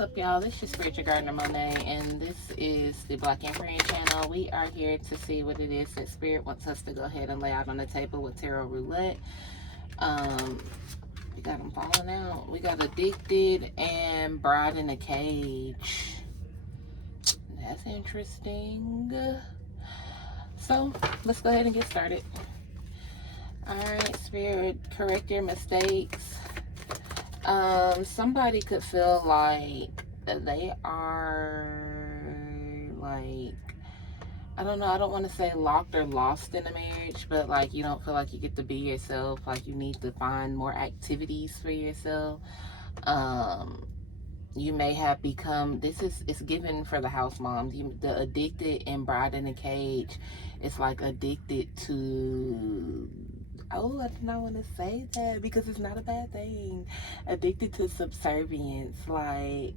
What's up, y'all? This is Spiritual Gardener Monet, and this is the Black and Free channel. We are here to see what it is that Spirit wants us to go ahead and lay out on the table with Tarot Roulette. We got them falling out. We got Addicted and Bride in a Cage. That's interesting. So, let's go ahead and get started. Alright, Spirit, correct your mistakes. Somebody could feel like they are, like, I don't know, I don't want to say locked or lost in a marriage, but like you don't feel like you get to be yourself, like you need to find more activities for yourself. You may have become, it's given for the house moms, the Addicted and Bride in a Cage. It's like addicted to, oh, I do not want to say that because it's not a bad thing. Addicted to subservience, like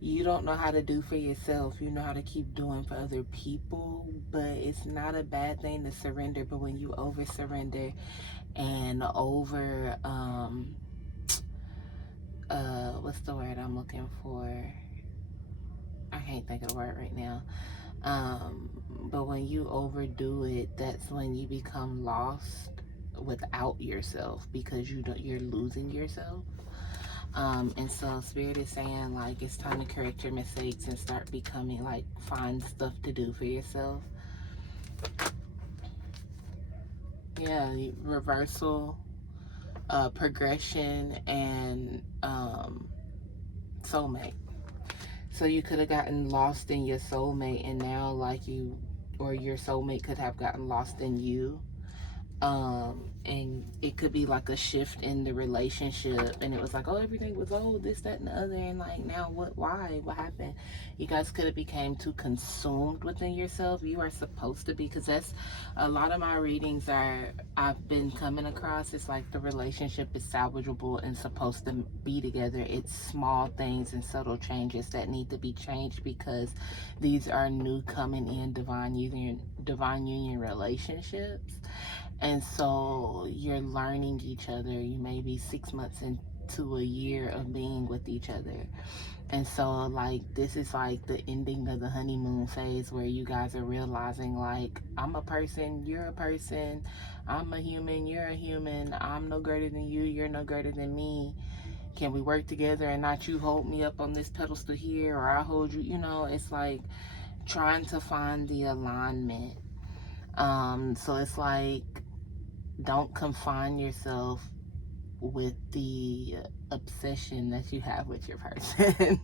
you don't know how to do for yourself. You know how to keep doing for other people, but it's not a bad thing to surrender. But when you over surrender and over, what's the word I'm looking for? I can't think of the word right now. But when you overdo it, that's when you become lost without yourself, because you're losing yourself. And so Spirit is saying, like, it's time to correct your mistakes and start becoming, like, find stuff to do for yourself. Yeah, reversal, progression, and soulmate. So you could have gotten lost in your soulmate, and now, like, or your soulmate could have gotten lost in you. And it could be like a shift in the relationship, and it was like, oh, everything was, oh, this, that, and the other, and like, now why, what happened? You guys could have became too consumed within yourself. You are supposed to be, because that's a lot of my readings I've been coming across. It's like the relationship is salvageable and supposed to be together. It's small things and subtle changes that need to be changed, because these are new coming in divine union relationships. And so you're learning each other. You may be 6 months into a year of being with each other. And so, like, this is like the ending of the honeymoon phase, where you guys are realizing, like, I'm a person, you're a person. I'm a human, you're a human. I'm no greater than you, you're no greater than me. Can we work together and not you hold me up on this pedestal here, or I hold you? You know, it's like trying to find the alignment. So it's like, don't confine yourself with the obsession that you have with your person.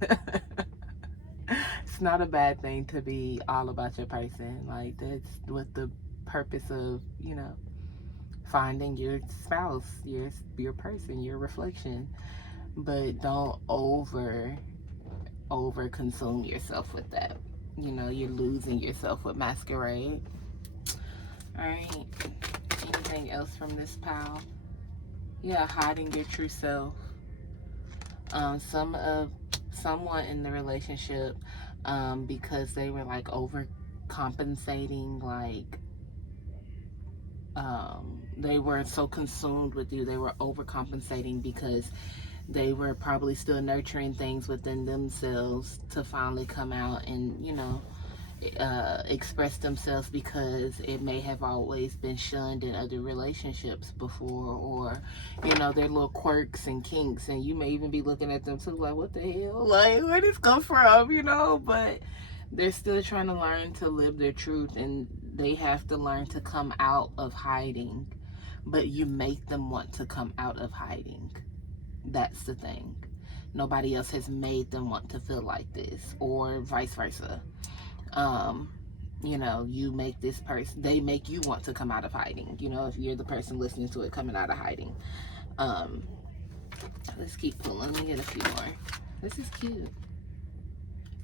It's not a bad thing to be all about your person. Like, that's with the purpose of, you know, finding your spouse, your person, your reflection. But don't over consume yourself with that. You know, you're losing yourself with masquerade. All right. Anything else from this pile? Yeah, hiding your true self. Someone in the relationship, because they were like overcompensating, like they were so consumed with you, they were overcompensating because they were probably still nurturing things within themselves to finally come out and, you know, express themselves, because it may have always been shunned in other relationships before, or, you know, their little quirks and kinks, and you may even be looking at them too like, what the hell, like, where did this come from, you know? But they're still trying to learn to live their truth, and they have to learn to come out of hiding, but you make them want to come out of hiding. That's the thing. Nobody else has made them want to feel like this, or vice versa. You know, you make this person, they make you want to come out of hiding, you know, if you're the person listening to it coming out of hiding. Let's keep pulling. Let me get a few more. This is cute.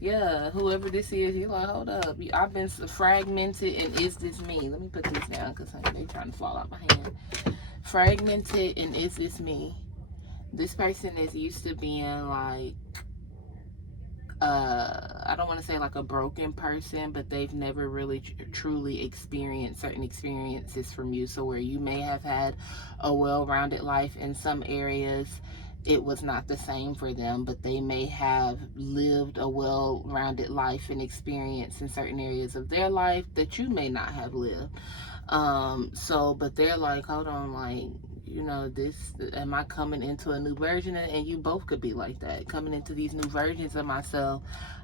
Yeah, whoever this is, you're like, hold up, I've been fragmented, and is this me? Let me put these down, because they're trying to fall out my hand. Fragmented, and is this me? This person is used to being like, I don't want to say like a broken person, but they've never really truly experienced certain experiences from you. So where you may have had a well-rounded life in some areas, it was not the same for them, but they may have lived a well-rounded life and experience in certain areas of their life that you may not have lived. So, but they're like, hold on, like, you know, this, am I coming into a new version? And you both could be like that, coming into these new versions of myself.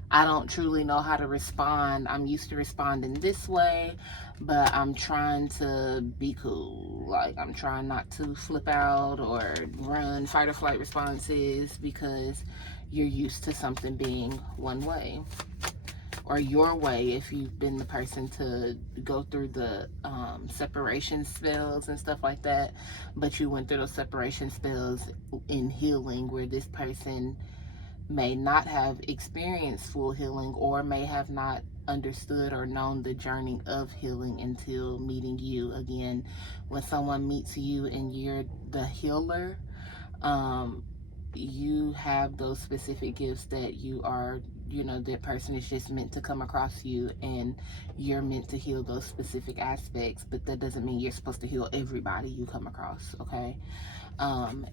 I don't truly know how to respond. I'm used to responding this way, but I'm trying to be cool. Like, I'm trying not to flip out or run fight or flight responses because you're used to something being one way, or your way, if you've been the person to go through the separation spells and stuff like that, but you went through those separation spells in healing, where this person may not have experienced full healing, or may have not understood or known the journey of healing until meeting you. Again, when someone meets you and you're the healer, you have those specific gifts that you are, you know, that person is just meant to come across you, and you're meant to heal those specific aspects, but that doesn't mean you're supposed to heal everybody you come across. Okay.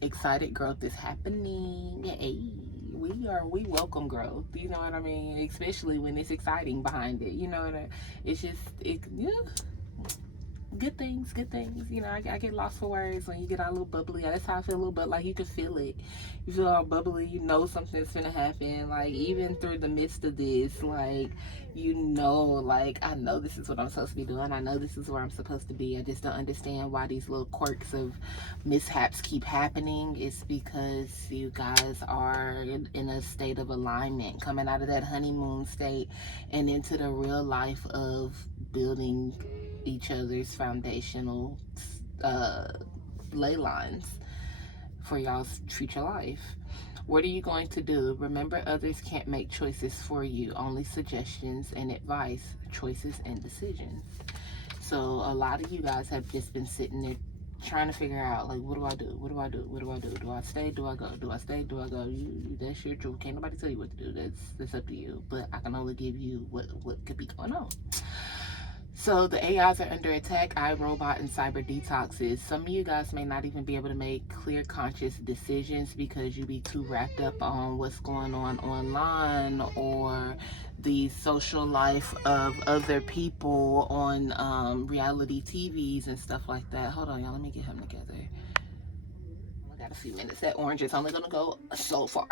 Excited growth is happening. Hey, we welcome growth, you know what I mean, especially when it's exciting behind it, you know what it's just, yeah, good things, you know. I get lost for words when you get all a little bubbly. That's how I feel a little, but like, you can feel it, you feel all bubbly, you know something's gonna happen, like, even through the midst of this, like, you know, like, I know this is what I'm supposed to be doing, I know this is where I'm supposed to be. I just don't understand why these little quirks of mishaps keep happening. It's because you guys are in a state of alignment, coming out of that honeymoon state and into the real life of building each other's foundational ley lines for y'all's future life. What are you going to do? Remember, others can't make choices for you, only suggestions and advice, choices and decisions. So a lot of you guys have just been sitting there trying to figure out, like, what do I do? What do I do? What do I do? Do I stay? Do I go? Do I stay? Do I go? That's your truth. Can't nobody tell you what to do. That's up to you. But I can only give you what could be going on. So the AIs are under attack, iRobot and cyber detoxes. Some of you guys may not even be able to make clear, conscious decisions because you be too wrapped up on what's going on online, or the social life of other people on reality TVs and stuff like that. Hold on, y'all. Let me get him together. Got a few minutes. That orange is only gonna go so far.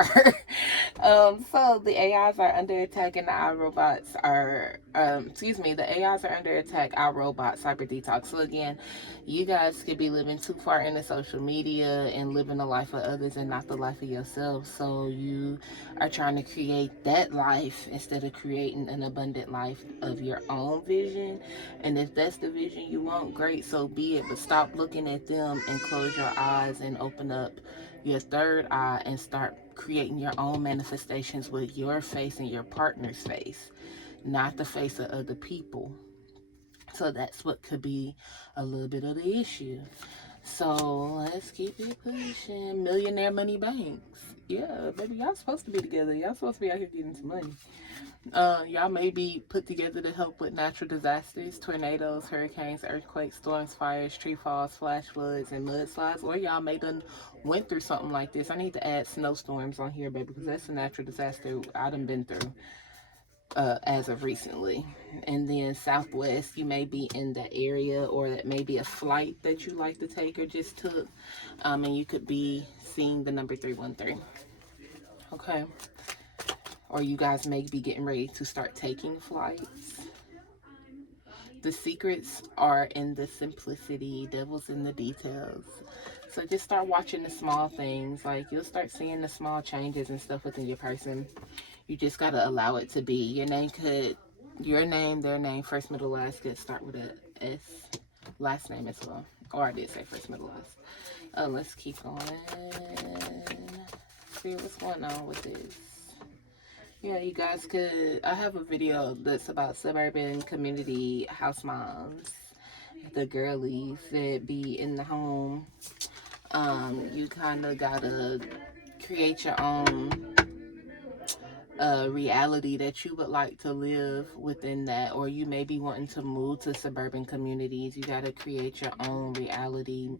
So the AIs are under attack, and the iRobots are the AIs are under attack, iRobot, cyber detox. So again, you guys could be living too far into social media and living the life of others and not the life of yourself. So you are trying to create that life instead of creating an abundant life of your own vision. And if that's the vision you want, great, so be it. But stop looking at them and close your eyes and open up your third eye and start creating your own manifestations with your face and your partner's face, not the face of other people. So that's what could be a little bit of the issue. So let's keep it pushing. Millionaire money banks. Yeah, baby, y'all supposed to be together. Y'all supposed to be out here getting some money. Y'all may be put together to help with natural disasters, tornadoes, hurricanes, earthquakes, storms, fires, tree falls, flash floods, and mudslides. Or y'all may done went through something like this. I need to add snowstorms on here, baby, because that's a natural disaster I done been through as of recently. And then Southwest, you may be in the area, or that may be a flight that you like to take or just took. And you could be seeing the number 313. Okay. Or you guys may be getting ready to start taking flights. The secrets are in the simplicity, devil's in the details. So just start watching the small things. Like, you'll start seeing the small changes and stuff within your person. You just got to allow it to be. Your name, their name, first, middle, last could start with a S. Last name as well. Or I did say first, middle, last. Let's keep going. See what's going on with this. Yeah, you guys could, I have a video that's about suburban community house moms, the girlies that be in the home. You kind of gotta create your own reality that you would like to live within that, or you may be wanting to move to suburban communities. You got to create your own reality.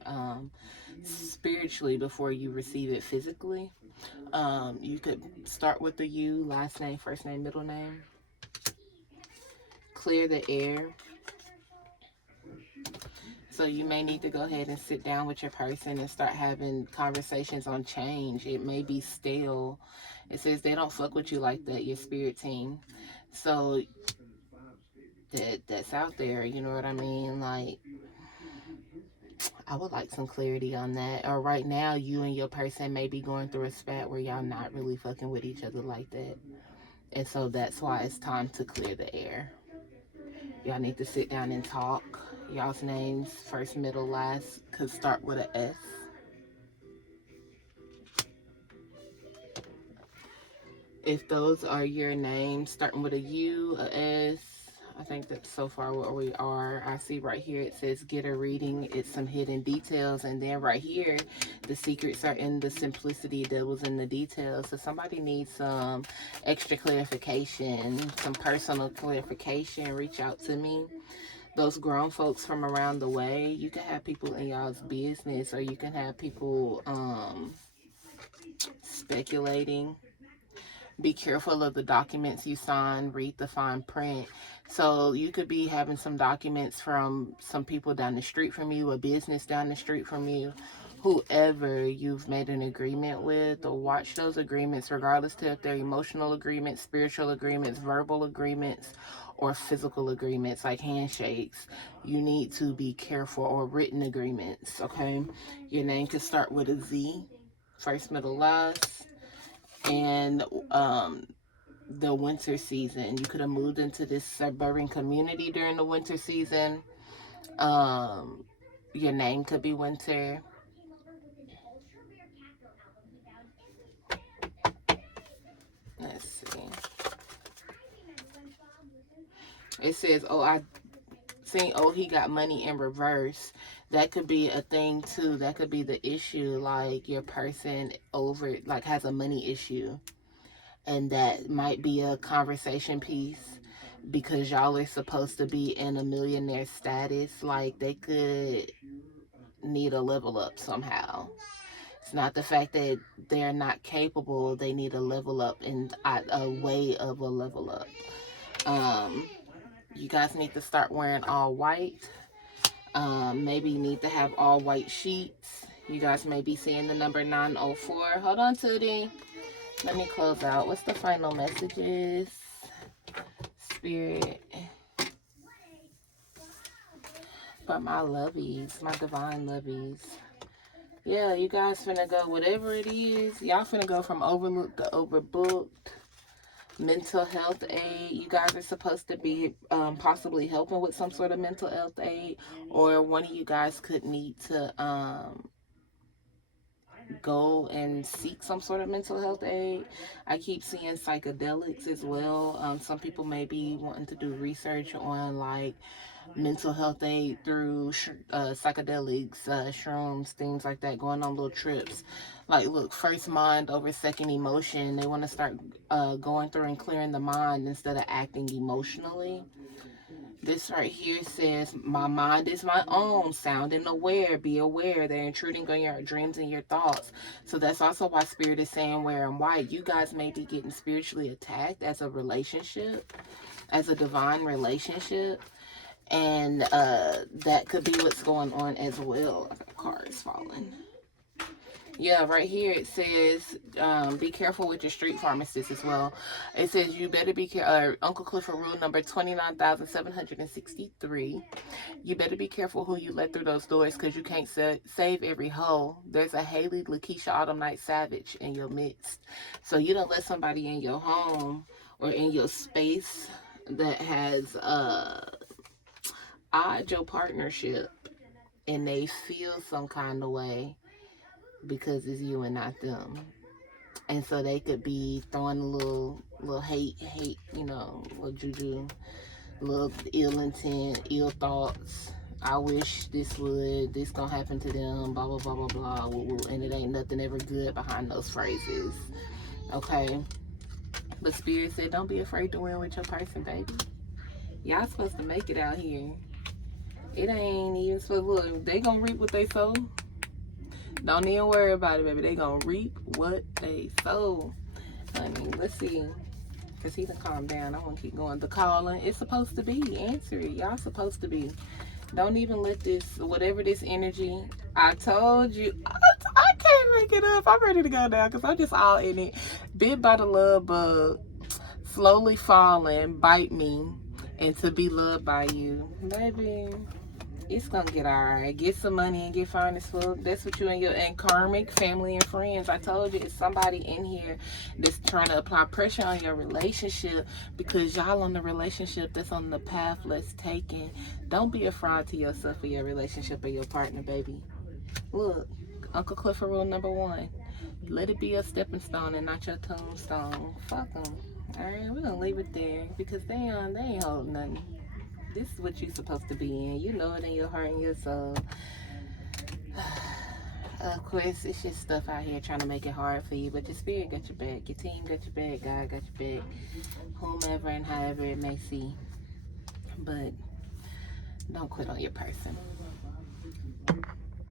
spiritually before you receive it physically. You could start with the U, last name, first name, middle name. Clear the air. So you may need to go ahead and sit down with your person and start having conversations on change. It may be stale. It says they don't fuck with you like that, your spirit team. So that's out there, you know what I mean? Like, I would like some clarity on that. Or right now, you and your person may be going through a spat where y'all not really fucking with each other like that. And so that's why it's time to clear the air. Y'all need to sit down and talk. Y'all's names, first, middle, last, could start with an S. If those are your names, starting with a U, a S, I think that's so far where we are. I see right here it says get a reading. It's some hidden details. And then right here, the secrets are in the simplicity that was in the details. So somebody needs some extra clarification, some personal clarification. Reach out to me. Those grown folks from around the way, you can have people in y'all's business, or you can have people speculating. Be careful of the documents you sign. Read the fine print. So you could be having some documents from some people down the street from you, a business down the street from you, whoever you've made an agreement with. Or watch those agreements, regardless to if they're emotional agreements, spiritual agreements, verbal agreements, or physical agreements like handshakes. You need to be careful. Or written agreements. Okay, your name could start with a Z, first, middle, last. And the winter season, you could have moved into this suburban community during the winter season. Your name could be Winter. Let's see. It says, oh, I seen, oh, he got money in reverse. That could be a thing too. That could be the issue. Like your person has a money issue. And that might be a conversation piece, because y'all are supposed to be in a millionaire status. Like they could need a level up somehow. It's not the fact that they're not capable. They need a level up, and a way of a level up. You guys need to start wearing all white. Maybe need to have all white sheets. You guys may be seeing the number 904. Hold on, Tootie. Let me close out. What's the final messages? Spirit. For my lovies, my divine lovies. Yeah, you guys finna go, whatever it is. Y'all finna go from overlooked to overbooked. Mental health aid. You guys are supposed to be possibly helping with some sort of mental health aid. Or one of you guys could need to go and seek some sort of mental health aid. I keep seeing psychedelics as well. Some people may be wanting to do research on like mental health aid through psychedelics, shrooms, things like that, going on little trips. Like, look, first mind over second emotion. They want to start going through and clearing the mind instead of acting emotionally. This right here says, my mind is my own, sounding aware, be aware. They're intruding on your dreams and your thoughts. So that's also why Spirit is saying wearing white. You guys may be getting spiritually attacked as a relationship, as a divine relationship. And that could be what's going on as well. The car is falling. Yeah, right here it says, be careful with your street pharmacist as well. It says you better be careful. Uncle Clifford rule number 29,763. You better be careful who you let through those doors, because you can't save every hoe. There's a Haley Lakeisha Autumn Night Savage in your midst. So you don't let somebody in your home or in your space that has odd your partnership, and they feel some kind of way because it's you and not them. And so they could be throwing a little hate, you know, little juju, little ill intent, ill thoughts. I wish this gonna happen to them, blah, blah, blah, blah, blah. And it ain't nothing ever good behind those phrases. Okay? But Spirit said, don't be afraid to win with your person, baby. Y'all supposed to make it out here. It ain't even supposed to look. They gonna reap what they sow. Don't even worry about it, baby. They gonna reap what they sow. Honey, let's see. Because he done calm down. I want to keep going. The calling, it's supposed to be. Answer it. Y'all supposed to be. Don't even let this, whatever this energy, I told you. I can't make it up. I'm ready to go now because I'm just all in it. Bit by the love bug. Slowly falling. Bite me. And to be loved by you. Baby, it's gonna get alright. Get some money and get fine as fuck. That's what you and your and karmic family and friends. I told you, it's somebody in here that's trying to apply pressure on your relationship because y'all on the relationship that's on the path less taken. Don't be a fraud to yourself or your relationship or your partner, baby. Look, Uncle Clifford rule number 1. Let it be a stepping stone and not your tombstone. Fuck them. Alright, we're gonna leave it there because they ain't holding nothing. This is what you're supposed to be in. You know it in your heart and your soul. Of course, it's just stuff out here trying to make it hard for you, but your spirit got your back. Your team got your back. God got your back. Whomever and however it may see. But don't quit on your person.